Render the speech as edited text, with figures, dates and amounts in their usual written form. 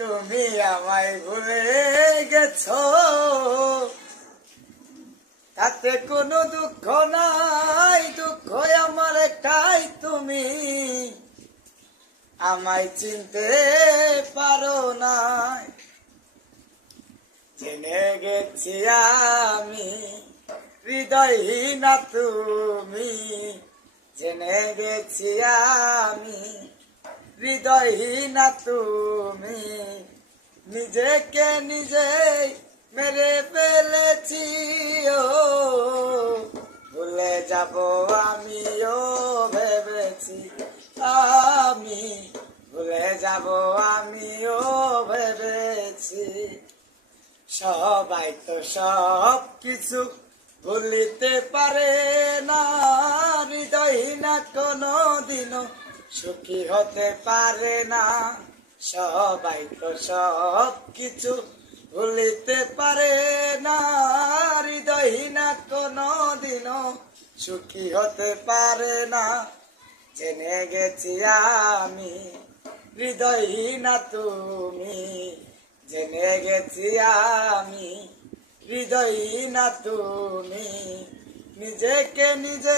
তুমি আমায় ভুলে গেছো, তাতে কোনো দুঃখ নাই, দুঃখ আমার একটাই, তুমি আমায় চিনতে পারো না। জেনে গেছি আমি হৃদয়হীনা তুমি, জেনে গেছি আমি হৃদয়হীনা তুমি, নিজেকে নিজেই মেরে ফেলেছি। ও ভুলে যাব আমিও ভেবেছি, আমি ভুলে যাব আমিও ভেবেছি। সবাই তো সব কিছু ভুলিতে পারে না, হৃদয়হীনা কোনো দিনও সুখী হতে পারে না। সবাই তো সব কিছু ভুলিতে পারে না, হৃদয়হীনা কোনো দিনও সুখী হতে পারে না। জেনে গেছি আমি হৃদয়হীনা তুমি, জেনে গেছি আমি হৃদয়হীনা তুমি, নিজেকে নিজে